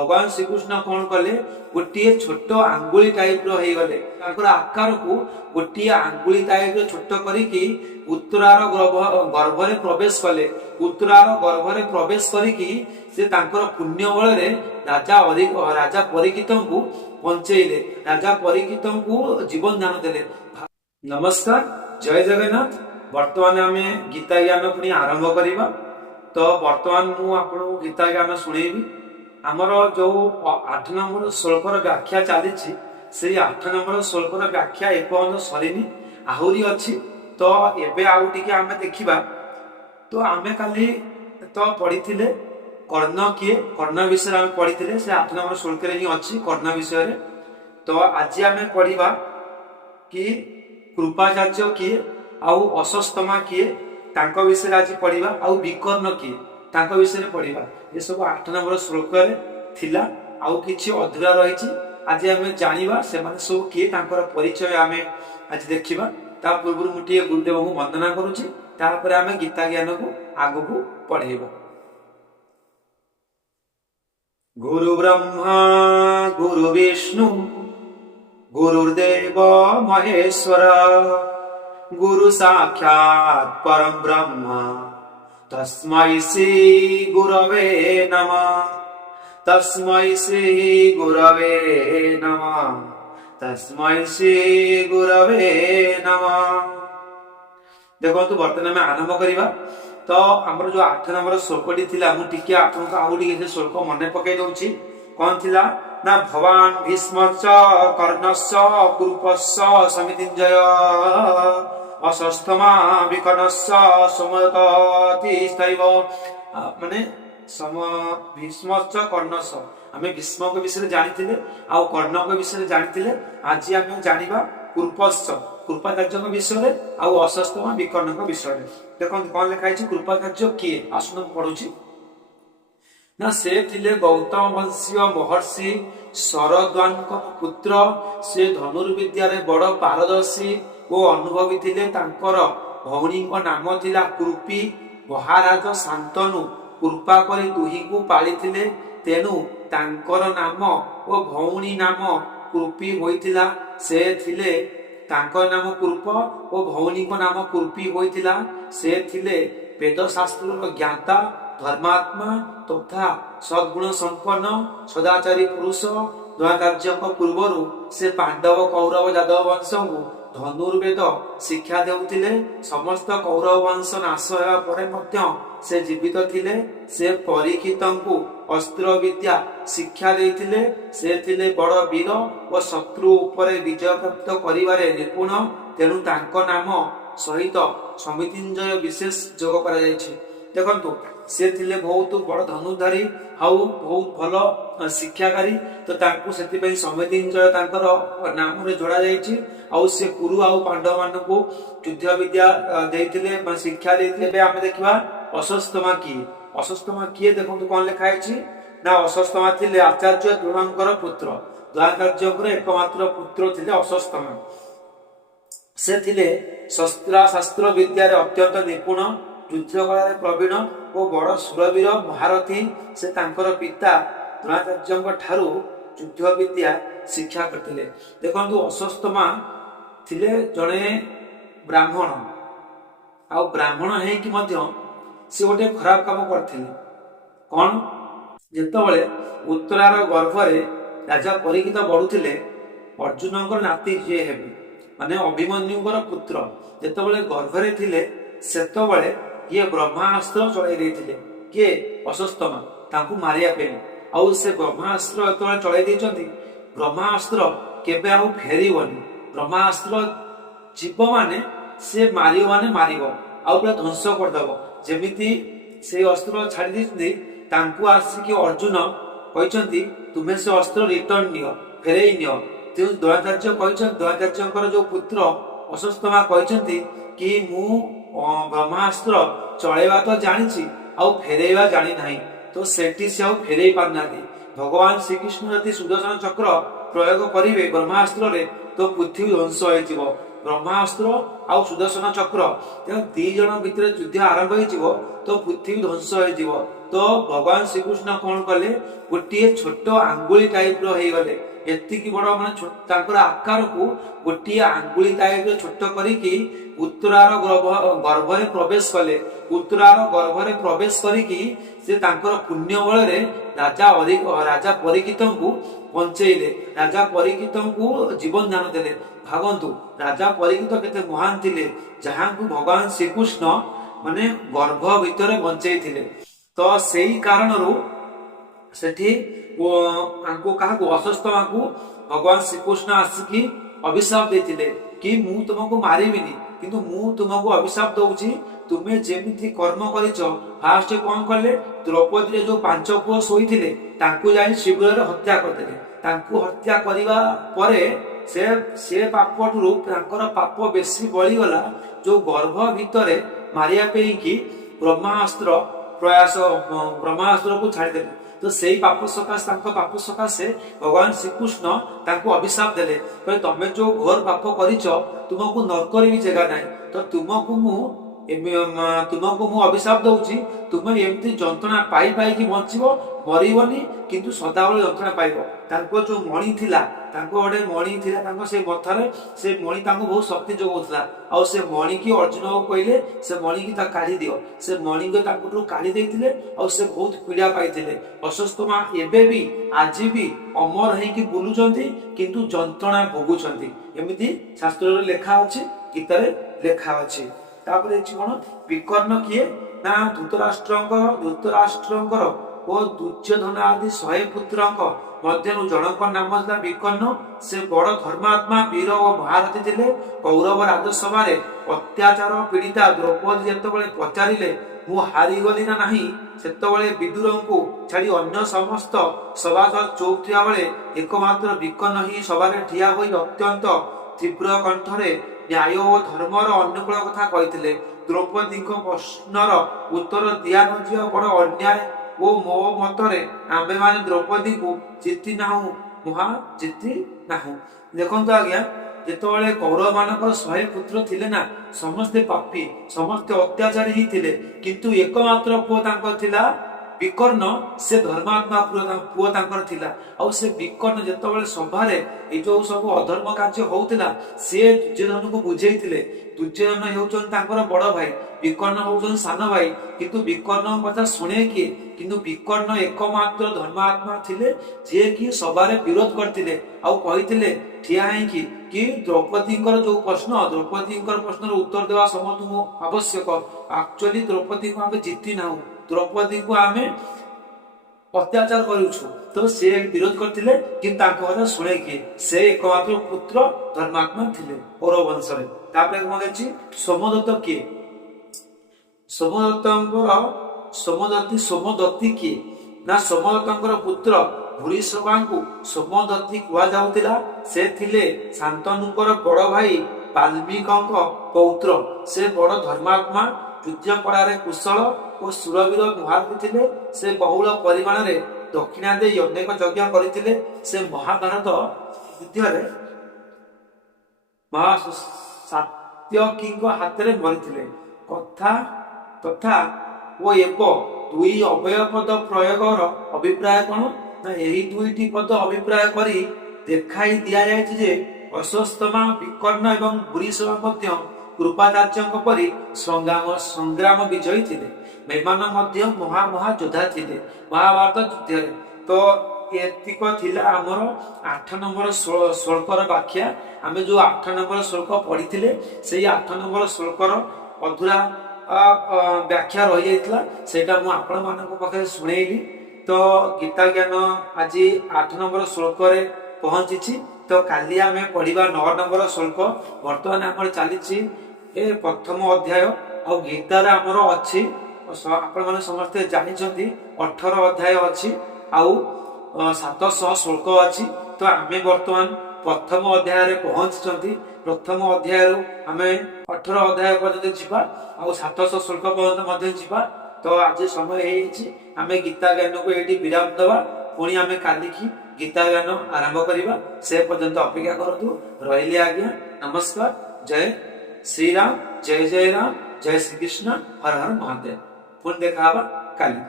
भगवान श्रीकृष्ण कौन कले गोटे छोट आंगुली टाइप रहीगले आकार को गोटे आंगुली टाइप छोट करिकी उत्तरार गर्भ में प्रवेश कले। उत्तरार गर्भ में प्रवेश करिकी से तांकर पुण्य बल राजा परीक्षित को बंचेले। राजा परीक्षित को जीवन दान देले। नमस्कार, जय जगन्नाथ। वर्तमान आम गीता ज्ञान पुणी आरंभ करवा। तो वर्तमान मु आपको गीता ज्ञान शुणेबी। आमर जो 8 नंबर श्लोकर व्याख्या चली से 8 नंबर श्लोकर व्याख्या एपर्यंत सरीनी, आहरी अच्छी। तो एबे आउ टिके आमे देखिबा। तो आमे काली तो पढ़ी कर्ण किए, कर्ण विषय आमे पढ़ी से 8 नंबर श्लोक रे ही अच्छी कर्ण विषय रे। तो आज आमे पढ़िबा कि कृपाचार्य किए आउ अश्वत्थामा किए तांको विषय आज पढ़िबा, आउ विकर्ण किए तांको विषय पढ़िबा। ये सब 8 नंबर श्लोक रे थिला, आउ किछि अधूरा रहिछि। आज आमे जानिबा से माने सब किए तांकर परिचय आमे आज देखिबा। ता पूर्व मुटिए गुरुदेव को वंदना करूछि, तापर आमे गीता ज्ञान को आगु को पढ़ेबा। गुरु ब्रह्मा गुरु विष्णु गुरुदेव महेश्वर गुरु साक्षात् परम ब्रह्म तस्मै श्री गुरवे नमः। तस्मै श्री गुरवे नमः। तस्मै श्री गुरवे नमः। देखो तो वर्तमान में आरंभ करिबा। तो हमर जो 8 नंबर श्लोकटी थिला मु टिके आपनको आउ टिके से श्लोक मने पकाई दउची। कोन थिला ना भगवान भीष्मश्च कर्णश्च कुरुपश्च समितिञ्जय अश्वत्थामा विकर्णश्च समयतिस्थैव। माने सम भीष्मश्च कर्णश्च आमे भीष्म के विषय जानिथिले आ कर्ण के विषय जानिथिले। आज आमे जानिबा कुरुपश्च कृपाचार्य के विषय आ अश्वत्थामा विकर्ण के विषय। देखो कौन लिखा है कृपाचार्य किए, आसुन पढ़ुची ना से थिले गौतम वंशीय महर्षि शरद्वानक पुत्र। से धनुर्विद्या रे बड़ पारदर्शी ओ अनुभवी थिले। तांकर भौणी को नाम थिला कृपी। महाराज शांतनु कृपा करी दुही को पाली थिले, तेनु तांकर नाम ओ भौणी नाम कृपी होइथिला। से थिले तांकर नाम कृप ओ भौणी को नाम कृपी होइथिला। से थिले वेद शास्त्र ज्ञाता धर्मात्मा तथा सद्गुण संपन्न सदाचारी पुरुष। द्रोणाचार्य पूर्वरु से पांडव कौरव यादव वंश को धनुर्वेद शिक्षा देउथिले। समस्त कौरव वंश नाश हेबा परे मध्य से जीवित थिले। से परीक्षित को अस्त्र विद्या शिक्षा देइथिले। से थिले बड़ वीर और शत्रु उपरे विजय प्राप्त करिवारे निपुण। तेणु तांको नाम सहित समितिञ्जय विशेष जोग करा जायछि। देखंतु से थिले बहुत बड़ धनुर्धारी हाउ बहुत भल शिक्षाकारी। तो तांको सेति पई समितिञ्जय तांकर नाम रे जोड़ा जायछि। आउ से कुरु आउ पांडव मान को युद्ध विद्या देइथिले शिक्षा देइथिले। बे आमे देखिबा अश्वत्थामा किए। अश्वत्थामा किए देखंतु कोन लिखा है ना अश्वत्थामा थिले आचार्य द्रोणंकर पुत्र। द्रोणाचार्यकर एकमात्र पुत्र थिले अश्वत्थामा। से थिले शस्त्र विद्या रे अत्यंत निपुण, युद्ध कला रे प्रवीण ओ बड़ सुरवीर महारथी। से तांकर पिता द्रोणाचार्य ठारू युद्ध विद्या शिक्षा करथिले। देखंतु अश्वत्थामा थिले जणे ब्राह्मण। आ ब्राह्मण है कि मध्य से गोटे खराब काम करथिले। कोन जेतबळे उत्तरार गर्भरे राजा परीक्षित बढ़ुथिले, अर्जुनकर नाती जे हेबे माने अभिमन्युकर पुत्र जेतबळे गर्भरे थिले सेतबळे ये ब्रह्मास्त्र चलाई देइथिले। के अश्वत्थामा तांकु मारिया पे आउ से ब्रह्मास्त्र जेतबळे चलाई देइचंती, ब्रह्मास्त्र केबे आउ फेरिबनी। ब्रह्मास्त्र जीव माने से मारियो माने मारिबो आउ पूरा ध्वंस कर दबो। जेमिति से अस्त्र छाड़ी दिसती तांकु आसिकी अर्जुन कहचंती तुमे से अस्त्र रिटर्न नियो, फेरेई नियो। ते द्रोणाचार्य कहचंती, द्रोणाचार्यकर जो पुत्र अश्वत्थामा कहचंती कि मु ब्रह्मास्त्र चलेबा तो जानिछि आउ फेरेबा जानि नाही। तो सेठी से आउ फेरेई पारनाती। भगवान श्रीकृष्ण यदि सुदर्शन चक्र प्रयोग करिवे ब्रह्मास्त्र रे तो पृथ्वी ध्वंस होइजिवो। ब्रह्मास्त्र आउ सुदर्शन चक्र दी जन भितर युद्ध आरंभ होइजिवो तो पृथ्वी ध्वंस होइजिवो। तो भगवान श्रीकृष्ण कौन कले गोटे छोट आंगुली टाइप रहीगले एतिकी बड़ माने आकार को गोटे आंगुली टाइप छोट करिकी उत्तरार गर्भरे प्रवेश कले उत्तरार गर्भरे प्रवेश करिकी से तांकर पुण्य बल राजा परीक्षित को बंचेले राजा परीक्षित को जीवन दान देले भागंतु राजा परीक्षित केते महान थिले जहां को भगवान श्रीकृष्ण माने गर्भ भितर बंचई थिले तो सेही कारण रो सेठी आंको कहा को अस्वस्थ को भगवान श्रीकृष्ण आसिकी अभिशाप देथिले कि मु तुमको मारिबिनी किंतु मु तुमको अभिशाप दउची तुमे जेमिति कर्म करिचो फास्ट कोन करले द्रौपदी रे जो पांच पुओ सोईथिले तांकु जाई शिबिर रे हत्या करदेले तांकु हत्या करिवा परे से पापटू तांकर पाप बेसी बळी गला जो गर्भ भितरे मारिया पेई कि ब्रह्मास्त्र प्रयास ब्रह्मास्त्र को छाड़ी देले तो सेही पाप सकाश पाप सकाशे भगवान श्रीकृष्ण तांको अभिशाप देले कहे तमे जो घोर पाप करिचो तुमको नरकरी भी जगह नाही तो तुमको मु अभिशाप दउची तुमे एमती जंत्रणा पाई पाई कि बंचिबो मरिबनी किंतु सदाबेले जंत्रणा पाइबो तांको जो मणि थिला तांको ओडे मणि थिला तांको से मथरे से मणि तांको बहुत शक्ति जोगौथला आ से मणि की अर्जुन को कहले से मणि की ता काढी दियो से मणि को तांको काढी देथिले आ से बहुत पीड़ा पाइथिले अस्वस्थमा एबे भी आज भी अमर है कि बुलुचंती किंतु जंत्रणा भोगुचंती एमिति शास्त्र रे लेखा अछि गीता रे लेखा अछि तापर एछि कोन विकर्ण किए ना धृतराष्ट्रंकर ओ दुर्योधन आदि 100 पुत्रंक मध्यनु जनक नाम था विकर्ण से बड़ धर्मात्मा वीर और महारथी थिले कौरव राजसभा रे अत्याचार पीड़िता द्रौपदी जेतेबेले पचारिले मु हारी गली ना नाही सेतेबेले विदुर को छाड़ी अन्य समस्त सभासद चौक थिया बेले एकमात्र विकर्ण ही सभा रे ठिया होई अत्यंत तीव्र कंठरे न्याय और धर्मर अनुकूल कथा कहिथिले द्रौपदी प्रश्नर उत्तर दिया न जिया बड़ अन्याय ओ मो मतरे आंबे माने द्रौपदी को जीति नाहु मुहा जीति नाहु देखंतो आज्ञा जेतोले कौरव मानकर 100 पुत्र थिले ना समस्त पापी समस्त अत्याचारी ही थिले किंतु एकमात्र पुओ तांकर थिला विकर्ण से धर्मात्मा पुओ तांकर थिला आ से विकर्ण जेतोले सभा रे ए जो सब अधर्म कार्य होउतिला से दुर्योधन को बुझेइथिले दुर्योधन हेउचन तांकर बड़ भाई विकर्ण होउचन सान भाई किंतु विकर्ण कथा सुने कि किंतु विकर्ण एकमात्र धर्मात्मा थिले जे कि सभा रे विरोध करथिले आ कहिथिले ठिया है कि द्रौपदींकर जो द्रौपदींकर प्रश्नर उत्तर देवा समतु आवश्यक एक्चुअली द्रौपदी को हम जीति नाहु द्रौपदी को आमे अत्याचार करूछु तो से विरोध करथिले कि ताको कथा सुने कि से एकमात्र पुत्र धर्मात्मा थिले कौरव वंश रे तापरे कोन अछि सोमदत्त के सोमदत्ती के ना सोमदत्तंकर पुत्र भूरिश्रवांकु सोमदत्ती कुआ जाउतिला से थिले शांतनुकर बड़ भाई वाल्मीकंक पौत्र से बड़ धर्मात्मा युद्ध कलारे कुशल और सुरवीर महारथी थिले से बहुल परिमाण रे दक्षिणा दे अनेक यज्ञ करथिले से महाभारत युद्ध रे सात्यकीଙ୍କ हाथ रे मरिथिले कथा तथा वो एक दुई अभय पद प्रयोगर अभिप्राय कौन ना यही दुईटी पद अभिप्राय करी देखाई दिया जायछि जे अस्वस्थमा विकर्ण एवं भूरिश्रवा मध्य कृपाचार्यଙ୍କ परि संग्राम विजयी थिले मेहमान मध्य महा योद्धा थिले महाभारत युद्ध रे तो एतिक थिला हमर 8 नंबर श्लोकर व्याख्या आमे जो 8 नंबर श्लोक पढ़िथिले सेही 8 नंबर श्लोकर अधूरा व्याख्या रही जाइतला सेटा मु आपण मानक पाखे सुनेइली तो गीता ज्ञान आज 8 नंबर श्लोक रे पहुंची तो काली आमे पढ़िबा 9 नंबर श्लोक वर्तमान हमर चलीछि ए प्रथम अध्याय आ गीता रे हमर अछि आपण माने समस्त जानिछंती 18 अध्याय अछि आ 700 श्लोक अछि तो आमे वर्तमान प्रथम अध्याय रे पहुंचछंती प्रथम अध्याय रो आमे 18 अध्याय पर्यंत जिबा आ 700 श्लोक पर्यंत मध्ये जिबा तो आज समय हेछि आमे गीता ज्ञान को एठी विराम दबा पुणी आमे काली की गीता ज्ञान आरंभ करिबा से पर्यंत अपेक्षा करतु रहिली आज्ञा नमस्कार जय श्री राम जय जय राम जय श्री कृष्ण हर हर महादेव पुणी देखाबा काली।